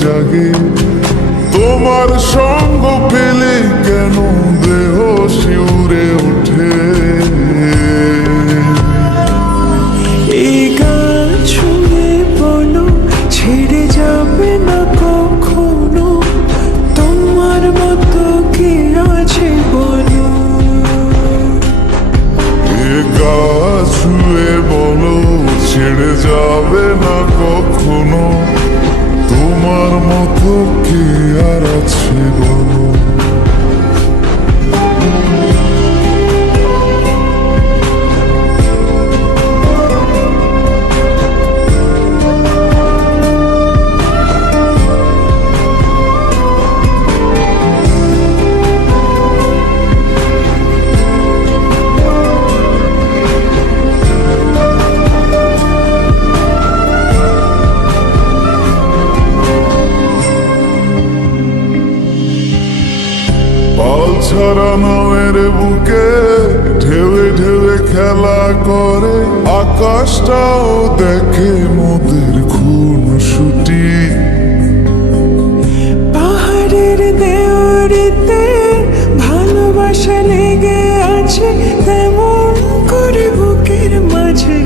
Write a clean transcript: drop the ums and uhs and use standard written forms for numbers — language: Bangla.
জাগে। তোমার সঙ্গ পেলে কেন দেহ শিউরে ওঠে। এই গান শুনে বলো ছেড়ে যাবে না কখনো, তোমার মতো কে আছে বলো। এ গা ছুঁয়ে বলো ছেড়ে যাবে না কখনো, তোমার মতো কে আর আছে বলো। পাল ছাড়া নামের বুকে ঢেউে ঢেউে খেলা করে, আকাশটাও দেখে মোদের খুনসুটি। পাহাড়ের দেওয়ারিতে ভালোবাসা লেগে আছে, তেমন করে বুকের মাঝে